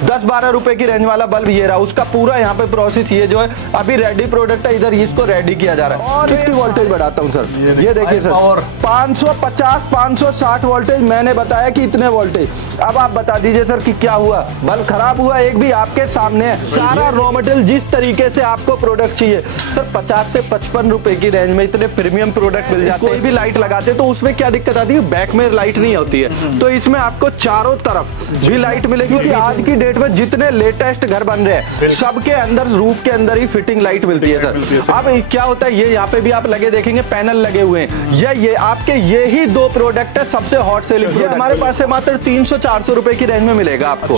10-12 रुपए की रेंज वाला बल्ब ये रहा, उसका पूरा यहाँ पे प्रोसेस ये जो है अभी रेडी प्रोडक्ट है, इधर इसको रेडी किया जा रहा है। और इसकी वोल्टेज बढ़ाता हूँ सर, ये देखिए सर 550-560 वोल्टेज, मैंने बताया कि इतने वोल्टेज। अब आप बता दीजिए सर कि क्या हुआ, बल्ब खराब हुआ एक भी? आपके सामने है सारा रॉ मटेरियल जिस तरीके से आपको प्रोडक्ट चाहिए सर। 50 से 55 रुपए की रेंज में इतने प्रीमियम प्रोडक्ट मिल जाते हैं। कोई भी लाइट लगाते तो उसमें क्या दिक्कत आती है, बैक में लाइट नहीं होती है, तो इसमें आपको चारों तरफ भी लाइट मिलेगी। क्योंकि आज की डेट में जितने लेटेस्ट घर बन रहे हैं सबके अंदर रूफ के अंदर ही फिटिंग लाइट मिलती है सर। अब क्या होता है, ये यहाँ पे भी आप लगे देखेंगे पैनल लगे हुए हैं, ये आपके यही दो प्रोडक्ट है सबसे हॉट सेलिंग। हमारे पास से मात्र 300-400 रुपए की रेंज में मिलेगा आपको।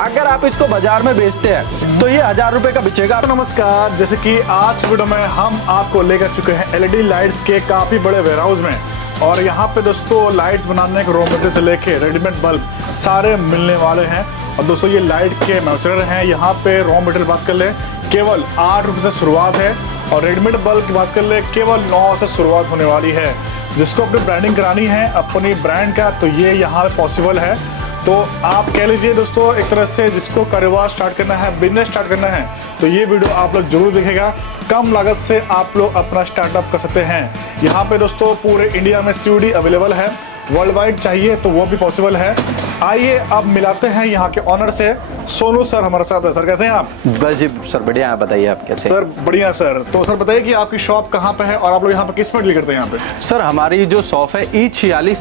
अगर आप इसको बाजार में बेचते हैं तो ये 1000 रुपए का बिकेगा। नमस्कार, जैसे कि आज की वीडियो में हम आपको लेकर चुके हैं एलईडी लाइट्स के काफी बड़े वेयरहाउस में, और यहाँ पे दोस्तों लाइट्स बनाने के रॉ मटेरियल से लेके रेडीमेड बल्ब सारे मिलने वाले हैं। और दोस्तों ये लाइट के मैन्युफैक्चरर हैं। यहाँ पे रॉ मटेरियल बात कर ले केवल 8 रुपये से शुरुआत है, और रेडीमेड बल्ब की बात कर ले केवल 9 से शुरुआत होने वाली है। जिसको अपनी ब्रांडिंग करानी है अपनी ब्रांड का, तो ये यहाँ पे पॉसिबल है। तो आप कह लीजिए दोस्तों एक तरह से जिसको कारोबार स्टार्ट करना है, बिजनेस स्टार्ट करना है, तो ये वीडियो आप लोग जरूर देखेगा। कम लागत से आप लोग अपना स्टार्टअप कर सकते हैं। यहाँ पे दोस्तों पूरे इंडिया में सीओडी अवेलेबल है, वर्ल्ड वाइड चाहिए तो वो भी पॉसिबल है। आइए अब मिलाते हैं यहाँ के ऑनर से। सोनू सर हमारे साथ है। सर कैसे हैं आप? बस जी सर बढ़िया है, बताइए आप कैसे? सर बढ़िया सर। तो सर बताइए कि आपकी शॉप कहाँ पे है और आप लोग यहाँ पे किस में डील करते हैं यहाँ पे? सर हमारी जो शॉप है E46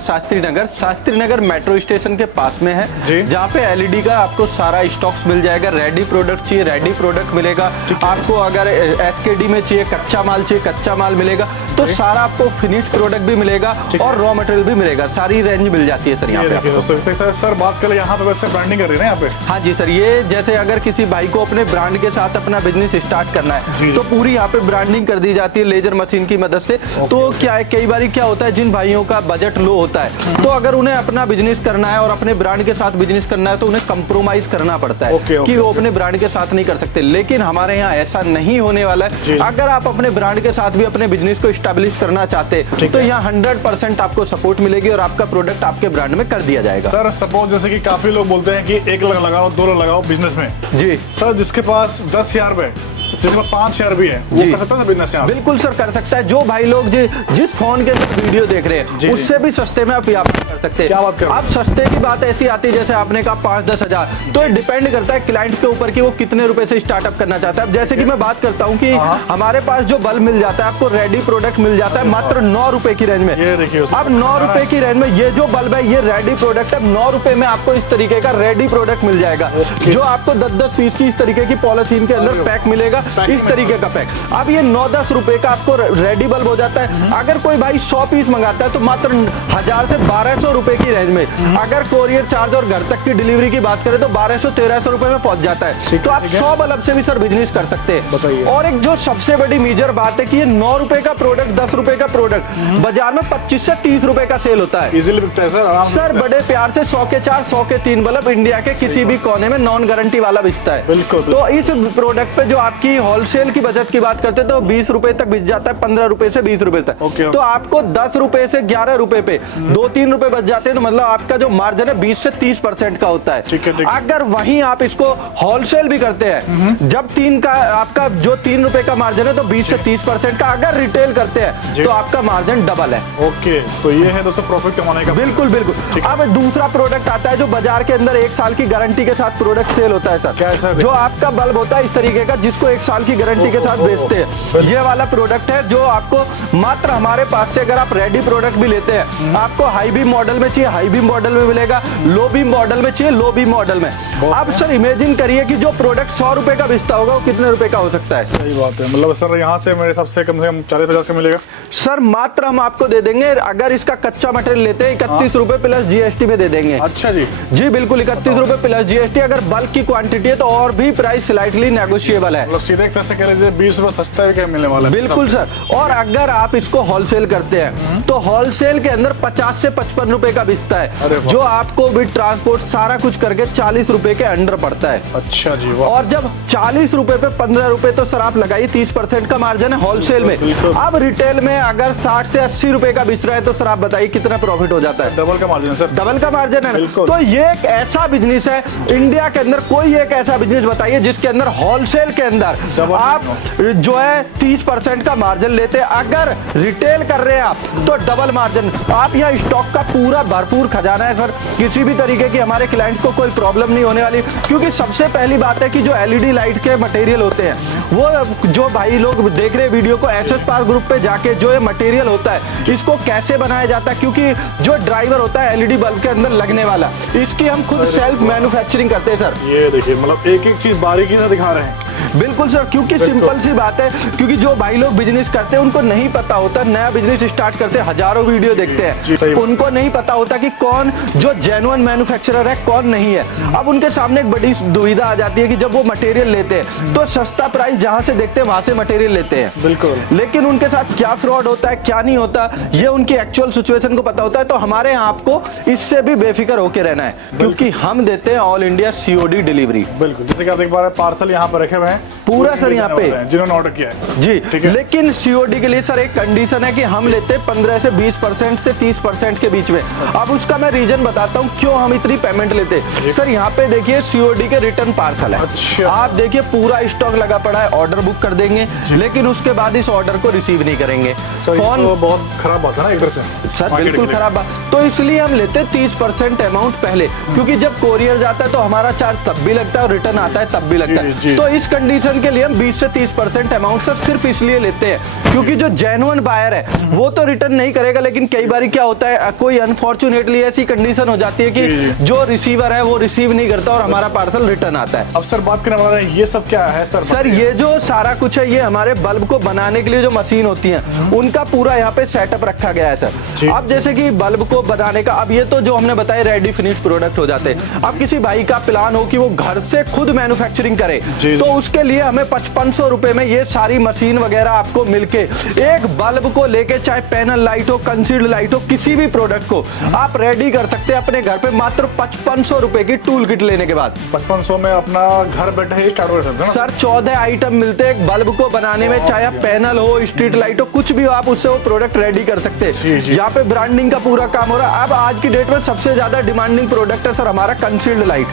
Shastri Nagar metro station के पास में है, जहाँ पे एलईडी का आपको सारा स्टॉक्स मिल जाएगा। रेडी प्रोडक्ट चाहिए रेडी प्रोडक्ट मिलेगा आपको, अगर एसकेडी में चाहिए कच्चा माल चाहिए कच्चा माल मिलेगा, तो सारा आपको फिनिश प्रोडक्ट भी मिलेगा और रॉ मटेरियल भी मिलेगा, सारी रेंज मिल जाती है सर यहाँ पे। सर बात करें यहाँ पे वैसे ब्रांडिंग कर रही है यहाँ पे? हाँ जी सर, ये जैसे अगर किसी भाई को अपने ब्रांड के साथ अपना बिजनेस स्टार्ट करना है तो पूरी यहाँ पे ब्रांडिंग कर दी जाती है लेजर मशीन की मदद से। तो क्या है, कई बार क्या होता है जिन भाइयों का बजट लो होता है तो अगर उन्हें अपना बिजनेस करना है और अपने ब्रांड के साथ बिजनेस करना है तो उन्हें कंप्रोमाइज करना पड़ता है कि वो अपने ब्रांड के साथ नहीं कर सकते। लेकिन हमारे यहाँ ऐसा नहीं होने वाला है। अगर आप अपने ब्रांड के साथ भी अपने बिजनेस को स्टैब्लिश करना चाहते हैं तो यहाँ 100% आपको सपोर्ट मिलेगी और आपका प्रोडक्ट आपके ब्रांड में कर दिया जाएगा। सर सपोज जैसे कि काफी लोग बोलते हैं कि 1 लाख लगाओ 2 लाख लगाओ बिजनेस में। जी सर जिसके पास 10,000 रुपए, जिसके पास 5,000 भी है, वो कर सकता है बिजनेस यहाँ? बिल्कुल सर कर सकता है। जो भाई लोग जिस फोन के वीडियो देख रहे हैं उससे भी सस्ते में आप व्यापार कर सकते हैं। क्या बात कर रहे हैं? अब सस्ते की बात ऐसी आती है जैसे आपने कहा 5-10 हजार, तो डिपेंड करता है क्लाइंट के ऊपर कि वो कितने रुपए से स्टार्टअप करना चाहता है। अब जैसे कि मैं बात करता हूँ कि हमारे पास जो बल्ब मिल जाता है आपको रेडी प्रोडक्ट मिल जाता है मात्र 9 रुपए की रेंज में। अब 9 रुपए की रेंज में ये जो बल्ब है ये रेडी प्रोडक्ट है। 9 रुपए में आपको इस तरीके का रेडी प्रोडक्ट मिल जाएगा, जो आपको 10-10 पीस की इस तरीके की पॉलिथीन के अंदर पैक मिलेगा, इस तरीके का पैक। अब ये 9-10 रुपए का आपको रेडी बल्ब हो जाता है। अगर कोई भाई 100 पीस मंगाता है तो मात्र 1000 से 1200 रुपए की रेंज में। अगर कोरियर चार्ज और घर तक की डिलीवरी की बात करें तो 1200-1300 रुपए में पहुंच जाता है। तो आप 100 बल्ब से भी सर बिजनेस कर सकते हैं। और एक जो सबसे बड़ी मेजर बात है कि ये 9 रुपए का प्रोडक्ट 10 रुपए का प्रोडक्ट बाजार में 25 से 30 रुपए का सेल होता है। इजीली बिकता है सर, आराम सर बड़े प्यार से 100 के 4 100 के 3 बल्ब इंडिया के किसी भी कोने में नॉन गारंटी वाला बिकता है। बिल्कुल। तो इस प्रोडक्ट पे जो आपकी होलसेल की बचत की बात करते हैं तो 20 रुपए तक बिक जाता है, 15 रुपए से 20 रुपए तक। तो आपको 10 रुपए से 11 रुपए पे 2-3 रुपए बच जाते हैं, तो मतलब आपका जो मार्जिन है 20 से 30% का होता है। अगर वहीं आप इसको होलसेल भी करते हैं, जब 3 का आपका जो 3 रुपए का मार्जिन है तो 20 से 30% का। अगर रिटेल करते हैं तो आपका मार्जिन डबल है। ओके, तो ये है दोस्तों प्रॉफिट कमाने का। बिल्कुल बिल्कुल। अब दूसरा प्रोडक्ट आता है जो बाजार के अंदर 1 साल की गारंटी के साथ प्रोडक्ट सेल होता है सर। क्या सर? जो आपका बल्ब होता है इस तरीके का जिसको 1 साल की गारंटी के साथ बेचते हैं, ये वाला प्रोडक्ट है जो आपको मात्र हमारे पास से अगर आप रेडी प्रोडक्ट भी लेते हैं आपको हाई बीम मॉडल में चाहिए हाई बीम मॉडल में मिलेगा, लो बीम मॉडल में चाहिए लो बीम मॉडल में। अब सर इमेजिन करिए कि जो प्रोडक्ट 100 रुपए का बेचता होगा वो कितने रुपए का हो सकता है? सही बात है। मतलब सर यहाँ से मेरे हिसाब से कम 40-50 का मिलेगा सर। मात्र हम आपको दे देंगे, अगर इसका कच्चा मटेरियल लेते हैं 31 रुपए प्लस जीएसटी में दे देंगे। अच्छा जी। जी बिल्कुल 31 रुपए प्लस जीएसटी। अगर बल्क की क्वांटिटी है तो और भी प्राइस स्लाइटली नेगोशिएबल है। सीधे एक तरह से कह लीजिए 20 रुपए सस्ता भी क्या मिलने वाला है। बिल्कुल सर। और अगर आप इसको होलसेल करते हैं तो होलसेल के अंदर 50 से 55 रुपए का बिकता है, जो आपको विद ट्रांसपोर्ट सारा कुछ करके 40 रुपए के अंडर पड़ता है। अच्छा जी, वाह। और जब 40 रुपए पे 15 रुपए तो सर आप लगाइए 30% का मार्जिन है होलसेल में। अब रिटेल में अगर 60 से 80 रुपए का बिक रहा है तो सर आप बताइए कितना प्रॉफिट हो जाता है। डबल का मार्जिन है सर, डबल का मार्जिन है। तो ये एक ऐसा बिजनेस है, इंडिया के अंदर कोई एक ऐसा बिजनेस बताइए जिसके अंदर होलसेल के अंदर आप जो है 30% का मार्जिन लेते हैं। अगर रिटेल कर रहे हैं आप तो डबल मार्जिन। आप यहाँ स्टॉक का पूरा भरपूर खजाना है सर, किसी भी तरीके की हमारे क्लाइंट्स को कोई प्रॉब्लम नहीं होने वाली। क्योंकि सबसे पहली बात है कि जो एलईडी लाइट के मटेरियल होते हैं वो जो भाई लोग देख रहे वीडियो को एसएस पावर ग्रुप पे जाके जो ये मटेरियल होता है इसको कैसे बनाया जाता है, क्योंकि जो ड्राइवर होता है एलईडी बल्ब के अंदर लगने वाला इसकी हम खुद सेल्फ मैन्युफैक्चरिंग करते हैं सर। ये देखिए मतलब एक एक चीज बारीकी से दिखा रहे हैं। बिल्कुल सर, क्योंकि सिंपल सी बात है, क्योंकि जो भाई लोग बिजनेस करते हैं उनको नहीं पता होता, नया बिजनेस स्टार्ट करते हैं हजारों वीडियो देखते हैं, उनको नहीं पता होता कि कौन जो जेन्युइन मैन्युफैक्चरर है कौन नहीं है। अब उनके सामने एक बड़ी दुविधा आ जाती है कि जब वो मटेरियल लेते हैं तो सस्ता प्राइस जहां से देखते हैं वहां से मटेरियल लेते हैं। बिल्कुल। लेकिन उनके साथ क्या फ्रॉड होता है क्या नहीं होता ये उनकी एक्चुअल सिचुएशन को पता होता है। तो हमारे यहाँ आपको इससे भी बेफिक्र होकर रहना है, क्योंकि हम देते हैं ऑल इंडिया सीओडी डिलीवरी। बिल्कुल, जैसे कि आप देख पा रहे हैं पार्सल यहाँ पर रखे हुए हैं पूरा सर यहाँ पे जिन्होंने ऑर्डर किया है जी। लेकिन सीओडी के लिए सर एक कंडीशन है कि हम लेते हैं 15 से 20% से 30% के बीच में। अब उसका मैं रीजन बताता हूँ क्यों हम इतनी पेमेंट लेते हैं। सर यहाँ पे देखिए सीओडी के रिटर्न पार्सल है। अच्छा। आप देखिए पूरा स्टॉक लगा पड़ा है, ऑर्डर बुक कर देंगे लेकिन उसके बाद इस ऑर्डर को रिसीव नहीं करेंगे। फोन तो बहुत खराब बात है ना एक तरह से सर, बिल्कुल खराब बात। तो इसलिए हम लेते हैं 30% अमाउंट पहले, क्योंकि जब कोरियर जाता है तो हमारा चार्ज तब भी लगता है और रिटर्न आता है तब भी लगता है। तो इस कंडीशन के लिए हम 20 से 30% अमाउंट सर सिर्फ इसलिए लेते हैं क्योंकि जो जेन्युइन बायर है वो तो रिटर्न नहीं करेगा, लेकिन कई बार क्या होता है कोई अनफॉर्चुनेटली ऐसी कंडीशन हो जाती है कि जो रिसीवर है वो रिसीव नहीं करता और हमारा पार्सल रिटर्न आता है। अब सर बात करने वाले हैं ये सब क्या है सर? सर ये जो सारा कुछ है ये हमारे बल्ब को बनाने के लिए जो मशीन होती है उनका पूरा यहाँ पे सेटअप रखा गया है सर। अब जैसे कि बल्ब को बनाने का, अब ये तो जो हमने बताया रेडी फिनिश प्रोडक्ट हो जाते हैं। अब किसी भाई का प्लान हो कि वो घर से खुद मैन्युफैक्चरिंग करे तो उसके लिए हमें 5500 रुपए में ये सारी मशीन वगैरह आपको मिलके एक बल्ब को लेके चाहे पैनल लाइट हो कंसील्ड लाइट हो किसी भी प्रोडक्ट को आप रेडी कर सकते हैं अपने घर पे मात्र 5500 रुपए की टूल किट लेने के बाद। 5500 में अपना घर बैठे ही स्टार्ट कर सकते हैं सर। 14 आइटम मिलते हैं एक बल्ब को बनाने में, चाहे आप पैनल हो स्ट्रीट लाइट हो कुछ भी हो आप उससे वो प्रोडक्ट रेडी कर सकते हैं। यहाँ पे ब्रांडिंग का पूरा काम हो रहा है। अब आज की डेट में सबसे ज्यादा डिमांडिंग प्रोडक्ट है सर हमारा कंसील्ड लाइट।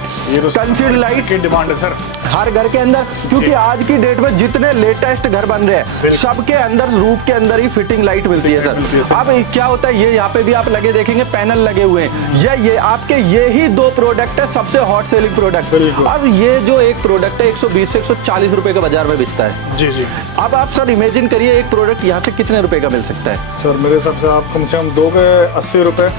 कंसील्ड लाइट की डिमांड है सर हर घर के अंदर, क्योंकि आज की डेट में जितने लेटेस्ट घर बन रहे हैं सबके अंदर रूफ के अंदर ही फिटिंग लाइट मिलती है सर। अब क्या होता है ये यहाँ पे भी आप लगे देखेंगे पैनल लगे हुए हैं, ये आपके ये ही दो प्रोडक्ट है सबसे हॉट सेलिंग प्रोडक्ट। अब ये जो एक प्रोडक्ट है 120 से 140 रुपए का बाजार में बिकता है। जी जी। अब आप सर इमेजिन करिए एक प्रोडक्ट यहाँ से कितने रुपए का मिल सकता है? सर मेरे हिसाब से आप कम से कम दोगे 80 रुपए।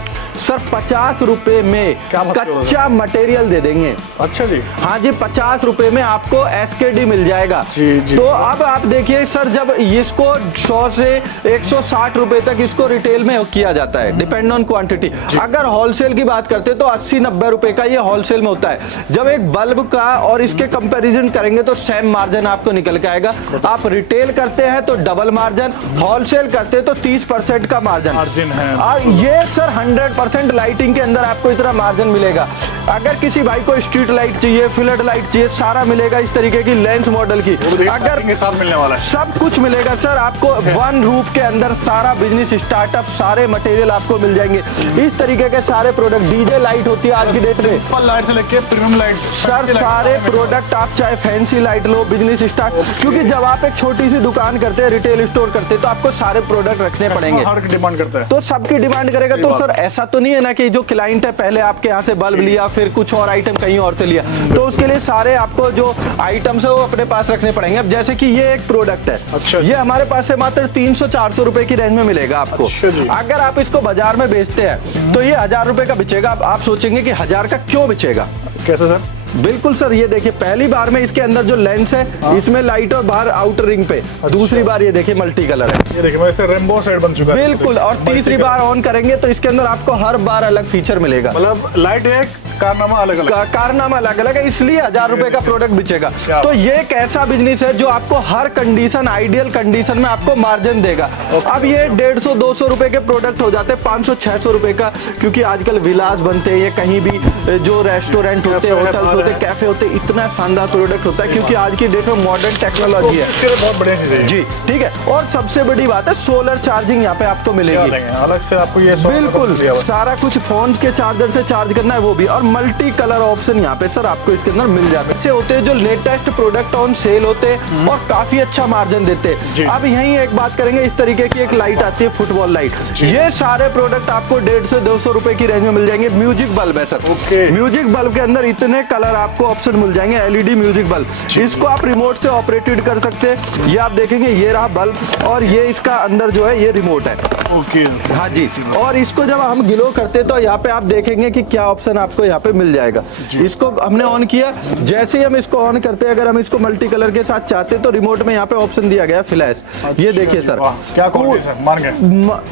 सर 50 रुपए में कच्चा मटेरियल दे देंगे। अच्छा जी। हाँ जी, 50 रुपए में आपको एसकेडी मिल जाएगा। जी जी। तो अब आप देखिए सर जब इसको 100 से 160 रुपए तक इसको रिटेल में किया जाता है डिपेंड ऑन क्वांटिटी। अगर होलसेल की बात करते हैं तो 80-90 रुपए का ये होलसेल में होता है। जब एक बल्ब का और इसके कंपैरिजन करेंगे तो सेम मार्जिन आपको निकल के आएगा। आप रिटेल करते हैं तो डबल मार्जिन, होलसेल करते हैं तो 30% का मार्जिन है। और ये सर 100% लाइटिंग के अंदर आपको इतना मार्जिन मिलेगा। अगर किसी भाई को स्ट्रीट लाइट चाहिए फ्लड लाइट चाहिए सारा मिलेगा इस तरीके की लेंस मॉडल की, अगर के साथ मिलने वाला है सब कुछ मिलेगा सर आपको। वन रूफ के अंदर सारा बिजनेस स्टार्टअप सारे मटेरियल आपको मिल जाएंगे। इस तरीके के सारे प्रोडक्ट, डीजे लाइट होती है आज की डेट में, सिंपल लाइट से लेके प्रीमियम लाइट सर सारे प्रोडक्ट आप चाहे फैंसी लाइट लो बिजनेस स्टार्ट, क्योंकि जब आप एक छोटी सी दुकान करते हैं रिटेल स्टोर करते हैं तो आपको सारे प्रोडक्ट रखने पड़ेंगे। हर डिमांड करता है तो सबकी डिमांड करेगा। तो सर ऐसा तो नहीं है ना कि जो क्लाइंट है पहले आपके यहाँ से बल्ब लिया फिर कुछ और आइटम कहीं और से लिया, तो उसके लिए सारे आपको जो आइटम्स है वो अपने पास रखने पड़ेंगे। अब जैसे कि ये एक प्रोडक्ट है, अच्छा, ये हमारे पास से मात्र 300-400 रुपए की रेंज में मिलेगा आपको। अच्छा, अगर आप इसको बाजार में बेचते हैं तो ये 1000 रुपए का बिचेगा। अब आप सोचेंगे कि 1000 का क्यों बिचेगा, कैसे सर? बिल्कुल सर, ये देखिए पहली बार में इसके अंदर जो लेंस है इसमें लाइट और बाहर आउटर रिंग पे, दूसरी बार ये देखिए मल्टी कलर है, ये देखिए वैसे रेनबो साइड बन चुका है बिल्कुल। और तीसरी बार ऑन करेंगे तो इसके अंदर आपको हर बार अलग फीचर मिलेगा। मतलब लाइट एक कारनामा अलग अलग, कारनामा अलग अलग है, इसलिए 1000 रुपए का प्रोडक्ट बिचेगा। तो ये एक ऐसा बिजनेस है जो आपको हर कंडीशन, आइडियल कंडीशन में आपको मार्जिन देगा। अब ये 150-200 रुपए के प्रोडक्ट हो जाते हैं 500-600 रुपए का, क्योंकि आजकल विलास बनते हैं, ये कहीं भी जो रेस्टोरेंट होते हैं, होटल्स होते हैं, कैफे होते हैं, इतना शानदार प्रोडक्ट होता है, क्योंकि आज की डेट में मॉडर्न टेक्नोलॉजी है। बहुत बढ़िया चीज है जी, ठीक है। और सबसे बड़ी बात है सोलर चार्जिंग यहाँ पे आपको मिलेगी अलग से, आपको ये बिल्कुल सारा कुछ फोन के चार्जर से चार्ज करना है वो भी, और मल्टी कलर ऑप्शन यहाँ पे सर आपको इसके अंदर मिल जाते हैं। ऐसे होते हैं जो लेटेस्ट प्रोडक्ट ऑन सेल होते हैं और काफी अच्छा मार्जिन देते हैं। अब यही एक बात करेंगे, इस तरीके की एक लाइट आती है फुटबॉल लाइट, ये सारे प्रोडक्ट आपको 150 से 200 रुपए की रेंज में मिल जाएंगे। म्यूजिक बल्ब है सर, म्यूजिक बल्ब के अंदर इतने कलर आपको ऑप्शन मिल जाएंगे, एलईडी म्यूजिक बल्ब, इसको आप रिमोट से ऑपरेटेड कर सकते हैं। ये आप देखेंगे, ये रहा बल्ब और ये इसका अंदर जो है ये रिमोट है। हाँ जी, और इसको जब हम ग्लो करते हैं तो यहाँ पे आप देखेंगे कि क्या ऑप्शन आपको यहाँ पे मिल जाएगा। इसको हमने ऑन किया, जैसे ही हम इसको ऑन करते हैं, अगर हम इसको मल्टी कलर के साथ चाहते हैं तो रिमोट में यहाँ पे ऑप्शन दिया गया फ्लैश। ये देखिए सर, क्या मान गए,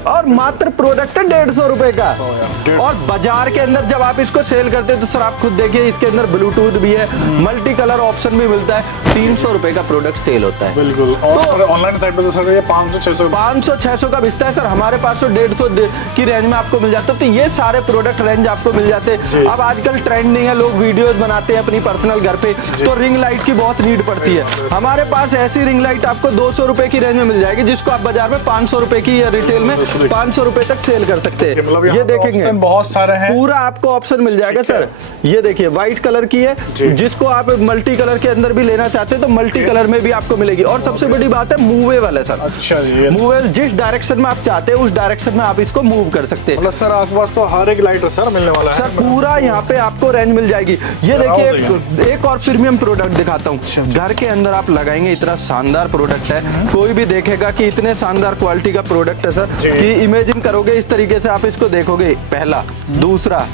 और मात्र प्रोडक्ट है 150 रुपए का। और बाजार के अंदर जब आप इसको सेल करते हैं तो सर आप खुद देखिए, इसके अंदर ब्लूटूथ भी है, मल्टी कलर ऑप्शन भी मिलता है, 300 रुपए का प्रोडक्ट सेल होता है। बिल्कुल। और ऑनलाइन साइट पे तो सर ये 500-600 का बिकता है सर, हमारे पास तो 150 की रेंज में आपको मिल जाता है। तो ये सारे प्रोडक्ट रेंज आपको मिल जाते हैं। अब आजकल ट्रेंडिंग है, लोग वीडियोस बनाते हैं अपनी पर्सनल घर पे, तो रिंग लाइट की बहुत नीड पड़ती है। हमारे पास ऐसी रिंग लाइट आपको 200 रुपए की रेंज में मिल जाएगी, जिसको आप बाजार में 500 रुपए की या रिटेल में 500 रुपए तक सेल कर सकते हैं। ये देखेंगे बहुत सारे हैं, पूरा आपको ऑप्शन मिल जाएगा सर। ये देखिए व्हाइट कलर की है, जिसको आप मल्टी कलर के अंदर भी लेना चाहते हैं तो मल्टी कलर में भी आपको मिलेगी। और सबसे बड़ी बात है मूवेबल है सर। अच्छा, मूवेबल, जिस डायरेक्शन में आप चाहते हैं उस डायरेक्शन में आप इसको मूव कर सकते हैं। मतलब सर आपके पास तो हर एक लाइट सर मिलने वाला है सर, पूरा यहाँ पे आपको रेंज मिल जाएगी। ये देखिए एक और प्रीमियम प्रोडक्ट दिखाता हूँ, घर के अंदर आप लगाएंगे, इतना शानदार प्रोडक्ट है, कोई भी देखेगा कि इतने शानदार क्वालिटी का प्रोडक्ट है सर कि इमेजिन करोगे इस तरीके से आप इसको देखोगे, पहला, दूसरा,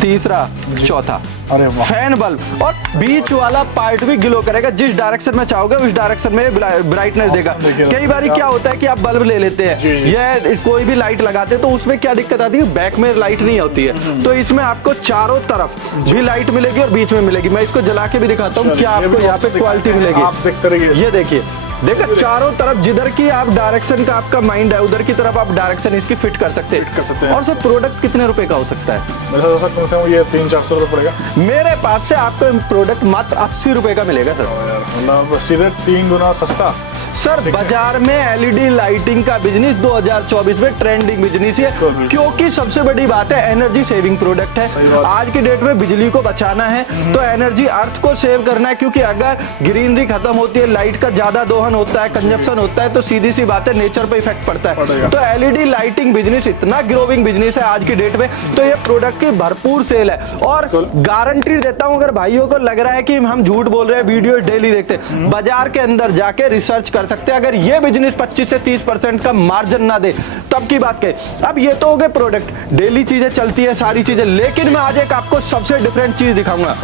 तीसरा, चौथा। अरे वाह। फैन बल्ब, और बीच वाला पार्ट भी ग्लो करेगा, जिस डायरेक्शन में चाहोगे उस डायरेक्शन में ब्राइटनेस देगा। कई बार क्या होता है कि आप बल्ब ले लेते हैं, ये कोई भी लाइट लगाते हैं तो उसमें क्या दिक्कत आती है, बैक में लाइट नहीं होती है, तो इसमें आपको चारों तरफ भी लाइट मिलेगी और बीच में मिलेगी। मैं इसको जला के भी दिखाता हूँ क्या आपको यहाँ पे क्वालिटी मिलेगी। आप देखते रहिए, ये देखिए, देखो चारों तरफ जिधर की आप डायरेक्शन का आपका माइंड है उधर की तरफ आप डायरेक्शन इसकी फिट कर सकते हैं। और सर प्रोडक्ट कितने रुपए का हो सकता है? मेरे हिसाब से कम से कम ये 300-400 रुपए पड़ेगा। मेरे पास से आपको प्रोडक्ट मात्र 80 रुपए का मिलेगा सर। मतलब सीधे 3 गुना सस्ता सर। बाजार में एलईडी लाइटिंग का बिजनेस 2024 में ट्रेंडिंग बिजनेस है, क्योंकि सबसे बड़ी बात है एनर्जी सेविंग प्रोडक्ट है। आज की डेट में बिजली को बचाना है तो एनर्जी अर्थ को सेव करना है, क्योंकि अगर ग्रीनरी खत्म होती है, लाइट का ज्यादा दोहन होता है, कंजप्शन होता है, तो सीधी सी बात है नेचर पे इफेक्ट पड़ता है। तो एलईडी लाइटिंग बिजनेस इतना ग्रोइंग बिजनेस है आज की डेट में, तो ये प्रोडक्ट की भरपूर सेल है। और गारंटी देता हूं, अगर भाइयों को लग रहा है कि हम झूठ बोल रहे हैं, वीडियो डेली देखते हैं, बाजार के अंदर जाके रिसर्च कर सकते हैं। अगर ये बिजनेस 25 से 30% का मार्जिन ना दे तब की बात कहें। अब ये तो हो गए प्रोडक्ट, डेली चीजें चलती है सारी चीजें, लेकिन मैं आज एक आपको सबसे डिफरेंट चीज दिखाऊंगा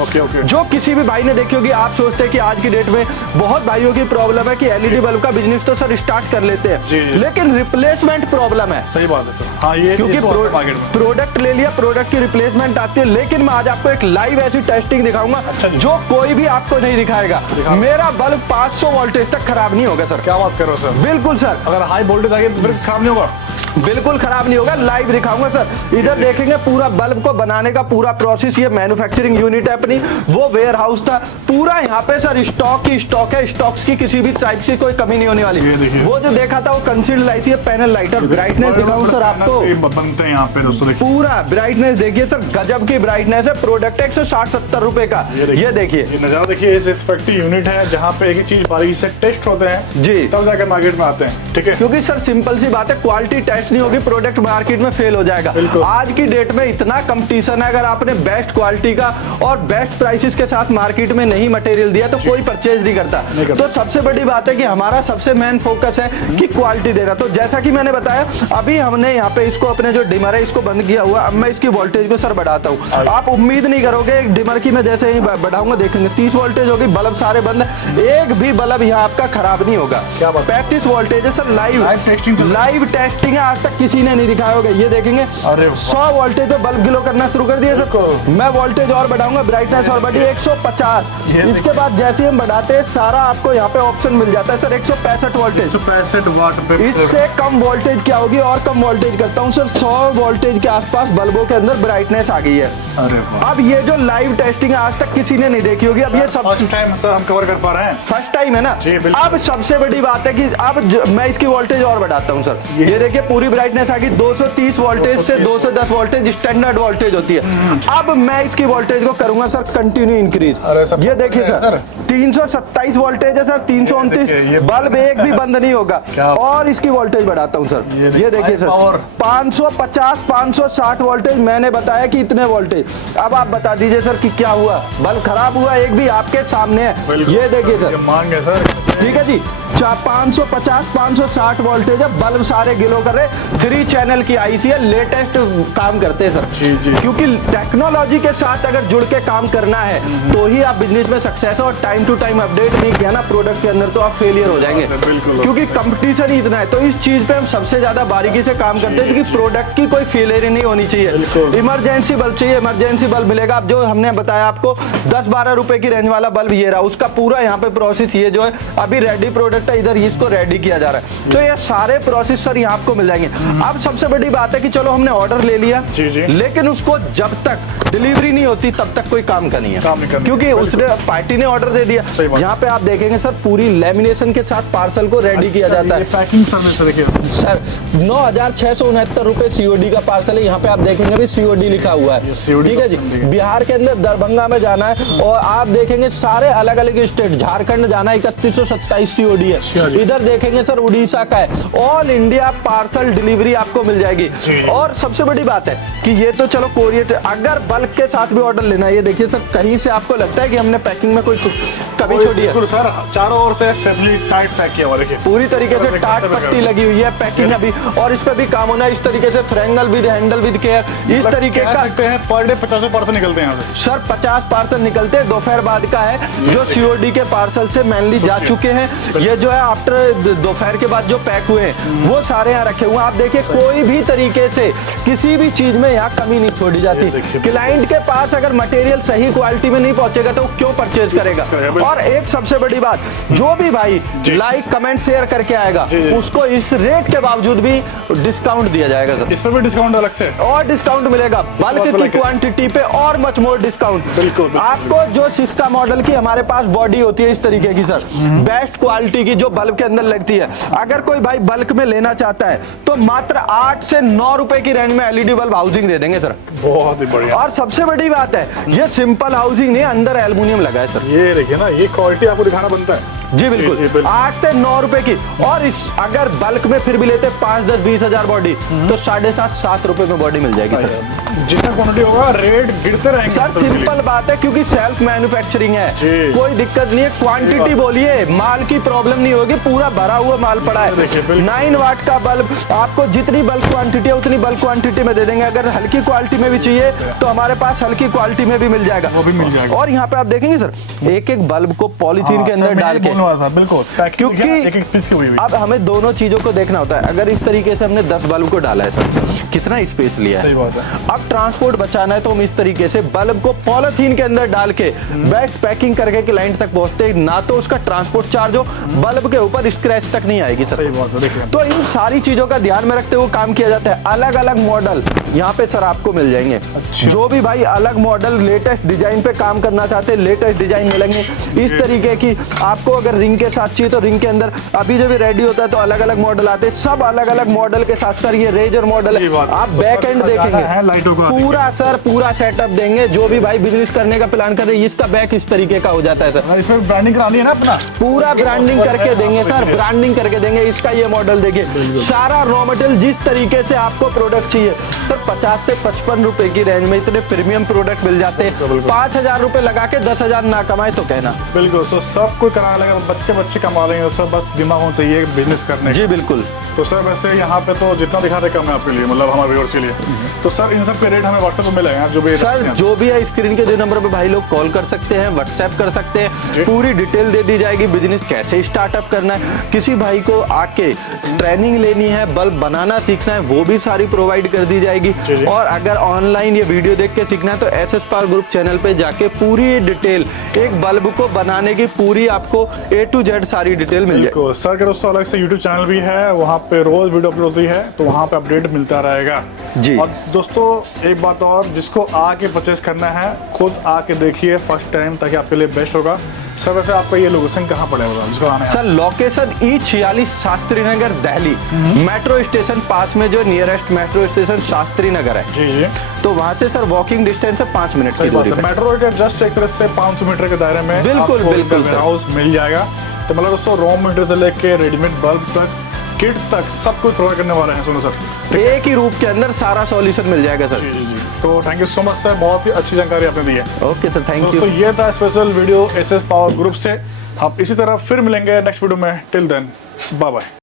जो किसी भी भाई ने देखी होगी। आप सोचते हैं कि आज की डेट में बहुत भाइयों की प्रॉब्लम है कि एलईडी बल्ब का बिजनेस तो सर स्टार्ट कर लेते हैं, लेकिन रिप्लेसमेंट प्रॉब्लम है। सही बात है सर। हाँ, ये क्योंकि प्रोडक्ट ले लिया, प्रोडक्ट की रिप्लेसमेंट आती है, लेकिन मैं आज आपको एक लाइव ऐसी टेस्टिंग दिखाऊंगा जो कोई भी आपको नहीं दिखाएगा। मेरा बल्ब 500 वोल्टेज तक खराब नहीं होगा सर। क्या बात कर रहे हो सर? बिल्कुल सर, अगर हाई वोल्टेज आ गई तो फिर खराब नहीं होगा? बिल्कुल खराब नहीं होगा, लाइव दिखाऊंगा सर। इधर देखेंगे पूरा बल्ब को बनाने का पूरा प्रोसेस, ये मैन्युफैक्चरिंग यूनिट है अपनी, वो वेयर हाउस था पूरा। यहाँ पे सर स्टॉक की स्टॉक है, स्टॉक्स की किसी भी टाइप की कोई कमी नहीं होने वाली। वो जो देखा था वो कंसील्ड लाइट थी, पैनल लाइट। और ब्राइटनेस दिखाऊं सर आपको, बनते हैं यहाँ पे दोस्तों, पूरा ब्राइटनेस देखिए सर, गजब की ब्राइटनेस है। प्रोडक्ट 160-70 रुपए का। ये देखिए नजारा देखिए, इस फैक्ट्री यूनिट है जहाँ पे एक ही चीज बारीकी से टेस्ट होते हैं जी, तब जाकर मार्केट में आते हैं। ठीक है, क्योंकि सर सिंपल सी बात है, क्वालिटी टेस्ट नहीं होगी प्रोडक्ट मार्केट में फेल हो जाएगा। आज की डेट में इतना कंपटीशन है, अगर आपने बेस्ट क्वालिटी का और बेस्ट प्राइसेस के साथ मार्केट में नहीं मटेरियल दिया तो कोई परचेज नहीं करता। तो सबसे बड़ी बात है कि हमारा सबसे मेन फोकस है कि क्वालिटी देना। तो जैसा कि मैंने बताया, अभी हमने यहाँ पे इसको अपने जो डिमर है इसको बंद किया हुआ। अब मैं इसकी वोल्टेज को सर बढ़ाता हूँ। आप उम्मीद नहीं करोगे, एक डिमर की मैं जैसे ही बढ़ाऊंगा देखेंगे 30 वोल्टेज होगी, बल्ब सारे बंद, एक भी बल्ब यहाँ आपका खराब नहीं होगा। 35 वोल्टेज है सर। लाइव टेस्टिंग है, आज तक किसी ने नहीं दिखाया होगा। ये देखेंगे अरे वाह। 100 वोल्टेज पे बल्ब ग्लो करना शुरू कर दिया सर। मैं वोल्टेज और बढ़ाऊंगा, ब्राइटनेस और बढ़ी 150। इसके बाद जैसे हम बढ़ाते हैं सारा आपको यहाँ पे ऑप्शन मिल जाता है सर। 165 वोल्टेज, 165 वाट पे। इससे कम वोल्टेज क्या होगी, और कम वोल्टेज करता हूँ सर। 100 वोल्टेज के आसपास बल्बों के अंदर ब्राइटनेस आ गई है। अरे वाह। अब ये जो लाइव टेस्टिंग आज तक किसी ने नहीं देखी होगी, अब ये सब फर्स्ट टाइम सर हम कवर कर पा रहे हैं। फर्स्ट टाइम है ना। जी, बिल्कुल। अब सबसे बड़ी बात है कि अब मैं इसकी वोल्टेज और बढ़ाता हूं सर। ये देखिए पूरी ब्राइटनेस आ गई। 230 वोल्टेज से 210 वोल्टेज स्टैंडर्ड वोल्टेज होती है। अब मैं इसकी वोल्टेज को करूंगा सर कंटिन्यू इंक्रीज। अरे सब ये देखिए है सर 327 वोल्टेज है सर। 329 ये बल्ब एक भी बंद नहीं होगा। और इसकी वोल्टेज बढ़ाता हूं सर। ये देखिए सर 550 560 वोल्टेज। मैंने बताया कि इतने वोल्टेज। अब आप बता दीजिए सर कि क्या हुआ, बल्ब खराब हुआ एक भी? आपके सामने है। ये देखिए सर, मांगे सर। ठीक है जी। 550 560 वोल्टेज है, बल्ब सारे ग्लो कर रहे। 3 चैनल की आईसी है, लेटेस्ट काम करते हैं सर। जी जी। क्योंकि टेक्नोलॉजी के साथ अगर जुड़ के काम करना है तो ही आप बिजनेस में सक्सेस हो। और टाइम टू टाइम अपडेट नहीं किया ना प्रोडक्ट के अंदर तो आप फेलियर हो जाएंगे। बिल्कुल। क्योंकि कंपटीशन ही इतना है। तो इस चीज पे हम सबसे ज्यादा बारीकी से काम करते हैं कि प्रोडक्ट की कोई फेलियर ही नहीं होनी चाहिए। इमरजेंसी बल्ब चाहिए, इमरजेंसी बल्ब मिलेगा। अब जो हमने बताया आपको 10-12 रुपए की रेंज वाला बल्ब ये रहा, उसका पूरा यहाँ पे प्रोसेस ये जो है अभी रेडी प्रोडक्ट है, इधर इसको रेडी किया जा रहा है। तो ये सारे प्रोसेस सर यहाँ आपको मिल जाएंगे। अब सबसे बड़ी बात है कि चलो हमने ऑर्डर ले लिया, लेकिन उसको जब तक डिलीवरी नहीं होती तब तक कोई काम का नहीं है। क्योंकि उसने पार्टी ने ऑर्डर दे दिया। यहाँ पे आप देखेंगे सर पूरी लेमिनेशन के साथ पार्सल को रेडी किया जाता है। पैकिंग सर्विस देखिए सर 9,669 रुपए सीओडी का पार्सल है। यहाँ पे आप देखेंगे भी सीओडी लिखा हुआ है। ठीक है जी। बिहार के अंदर दरभंगा में जाना है और आप देखेंगे सारे अलग अलग स्टेट, झारखंड जाना 3127 सीओडी है। इधर देखेंगे सर उड़ीसा का है। ऑल इंडिया पार्सल डिलीवरी आपको मिल जाएगी। और सबसे बड़ी बात है कि ये तो चलो कोरियर, अगर बल्क के साथ भी ऑर्डर लेना है, ये देखिए सर कहीं से आपको लगता है कि हमने पैकिंग में कोई कमी छोड़ी है? सर चारों ओर से टाइट पैक किया हुआ देखिए, पूरी तरीके से टाट पट्टी लगी हुई है। पैकिंग अभी और इस पे भी काम होना है इस तरीके से, फ्रेंगल विद हैंडल विद केयर। इस तरीके का पर डे 50 पार्सल निकलते हैं यहाँ से सर। 50 पार्सल निकलते हैं। दोपहर बाद का है जो सीओडी के पार्सल थे मेनली जा चुके हैं। ये जो है आफ्टर दोपहर के बाद जो पैक हुए हैं वो सारे यहाँ रखे हुए हैं। आप देखिए कोई भी तरीके से किसी भी चीज में यहाँ कमी नहीं छोड़ी जाती। क्लाइंट के पास अगर मटेरियल सही क्वालिटी में नहीं पहुंचेगा तो क्यों परचेज करेगा? और एक सबसे बड़ी बात, जो भी भाई लाइक कमेंट शेयर करके आएगा उसको इस रेट के बावजूद भी डिस्काउंट दिया जाएगा सर। इस पर भी डिस्काउंट अलग से और डिस्काउंट मिलेगा बल्क की क्वांटिटी पे और मच मोर डिस्काउंट। बिल्कुल। आपको जो सिस्का मॉडल की हमारे पास बॉडी होती है इस तरीके की सर, बेस्ट क्वालिटी की जो बल्ब के अंदर लगती है। अगर कोई भाई बल्क में लेना चाहता है तो मात्र 8 से 9 रुपए की रेंज में एलईडी बल्ब हाउसिंग दे देंगे सर। बहुत ही बढ़िया। और सबसे बड़ी बात है ये सिंपल हाउसिंग नहीं, अंदर एल्युमिनियम लगा है सर। ये देखिए ना, ये क्वालिटी आपको दिखाना बनता है। जी बिल्कुल। 8 से 9 रुपए की। और इस अगर बल्क में फिर भी लेते 5, 10, 20 हजार बॉडी तो 7.5-7 रुपए में बॉडी मिल जाएगी सर। जितना क्वांटिटी होगा रेट गिरते रहेंगे सर। सिंपल बात है क्योंकि सेल्फ मैन्युफैक्चरिंग है, कोई दिक्कत नहीं है। क्वांटिटी बोलिए, माल की प्रॉब्लम नहीं होगी, पूरा भरा हुआ माल पड़ा है। 9 वाट का बल्ब आपको जितनी बल्क क्वांटिटी है उतनी बल्क क्वांटिटी में दे देंगे। अगर हल्की क्वालिटी में भी चाहिए तो हमारे पास हल्की क्वालिटी में भी मिल जाएगा, वो भी मिल जाएगा। और यहाँ पे आप देखेंगे सर एक एक बल्ब को पॉलीथीन के अंदर डाल के, बिल्कुल, क्योंकि एक पीस की हुई। अब हमें दोनों चीजों को देखना होता है। अगर इस तरीके से हमने 10 बल्ब को डाला है सर, कितना स्पेस लिया है। सही बात है। अब ट्रांसपोर्ट बचाना है तो हम इस तरीके से बल्ब को पॉलीथीन के अंदर डाल के बेस्ट पैकिंग करके क्लाइंट तक पहुंचते, ना तो उसका ट्रांसपोर्ट चार्ज हो, बल्ब के ऊपर स्क्रैच तक नहीं आएगी सर। सही बात है, देखिए। तो इन सारी चीजों का ध्यान में रखते हुए काम किया जाता है। अलग अलग मॉडल यहाँ पे सर आपको मिल जाएंगे। जो भी भाई अलग मॉडल लेटेस्ट डिजाइन पे काम करना चाहते हैं लेटेस्ट डिजाइन मिलेंगे। इस तरीके की आपको अगर रिंग के साथ चाहिए तो रिंग के अंदर अभी जब रेडी होता है तो अलग अलग मॉडल आते हैं। सब अलग अलग मॉडल के साथ सर ये रेजर मॉडल है। आप बैक एंड देखेंगे पूरा सर पूरा सेटअप देंगे। जो भी भाई बिजनेस करने का प्लान कर रहे हैं इसका बैक इस तरीके का हो जाता है सर। इसमें ब्रांडिंग करानी है ना अपना, पूरा ब्रांडिंग करके देंगे सर, ब्रांडिंग करके देंगे। इसका ये मॉडल देखिए, सारा रॉ मटेरियल जिस तरीके से आपको प्रोडक्ट चाहिए सर। 50 से 55 रुपए की रेंज में इतने प्रीमियम प्रोडक्ट मिल जाते हैं। 5,000 रुपए लगा के 10,000 ना कमाए तो कहना। बिल्कुल। सब कुछ कराना लगेगा, बच्चे कमा लेंगे, उसको बस दिमाग होना चाहिए बिजनेस करने। जी बिल्कुल। तो सर वैसे यहाँ पे तो जितना दिखा रहे कम है आपके लिए, मतलब हमारे व्यूअर्स के लिए। तो सर इन सब के रेट हमें व्हाट्सएप पे मिलेगा जो भी सर जो भी है स्क्रीन के जो नंबर पे भाई लोग कॉल कर सकते हैं, व्हाट्सएप कर सकते हैं, पूरी डिटेल दे दी जाएगी, बिजनेस कैसे स्टार्टअप करना है, किसी भाई को आके ट्रेनिंग लेनी है, बल्ब बनाना सीखना है, वो भी सारी प्रोवाइड कर दी जाएगी। और अगर ऑनलाइन ये वीडियो देख के सीखना है तो एसएस पावर ग्रुप चैनल पे जाके पूरी डिटेल एक बल्ब को बनाने की पूरी आपको A to Z सारी डिटेल मिल जाएगी। सर के दोस्तों अलग से यूट्यूब चैनल भी है, वहाँ पे रोज वीडियो अपलोड होती है, तो वहाँ पे अपडेट मिलता रहेगा जी। और दोस्तों एक बात और, जिसको आके परचेस करना है खुद आके देखिए फर्स्ट टाइम, ताकि आपके लिए बेस्ट होगा। सर वैसे आपका ये लोकेशन कहाँ पड़ेगा जिसको आना है? Sir location E46 Shastri Nagar Delhi, metro station पास में जो nearest metro station Shastri Nagar है जी जी, तो वहाँ से सर वॉकिंग डिस्टेंस है 5 मिनट की सही बात दूरी है। पे। मेट्रो के जस्ट एक तरह से 500 मीटर के दायरे में बिल्कुल, आपको बिल्कुल, वेयर हाउस मिल जाएगा। तो मतलब दोस्तों रॉ मटेरियल से लेके रेडीमेड बल्ब तक, किट तक सब कुछ प्रोवाइड करने वाले हैं सोनू सर। एक ही रूप के अंदर सारा सॉल्यूशन मिल जाएगा सर। जी जी जी, तो thank you so much sir, बहुत ही अच्छी जानकारी आपने दी है। Okay sir, thank you. दोस्तों ये था special video SS power group से। हम इसी तरह फिर मिलेंगे नेक्स्ट वीडियो में। Till then bye bye.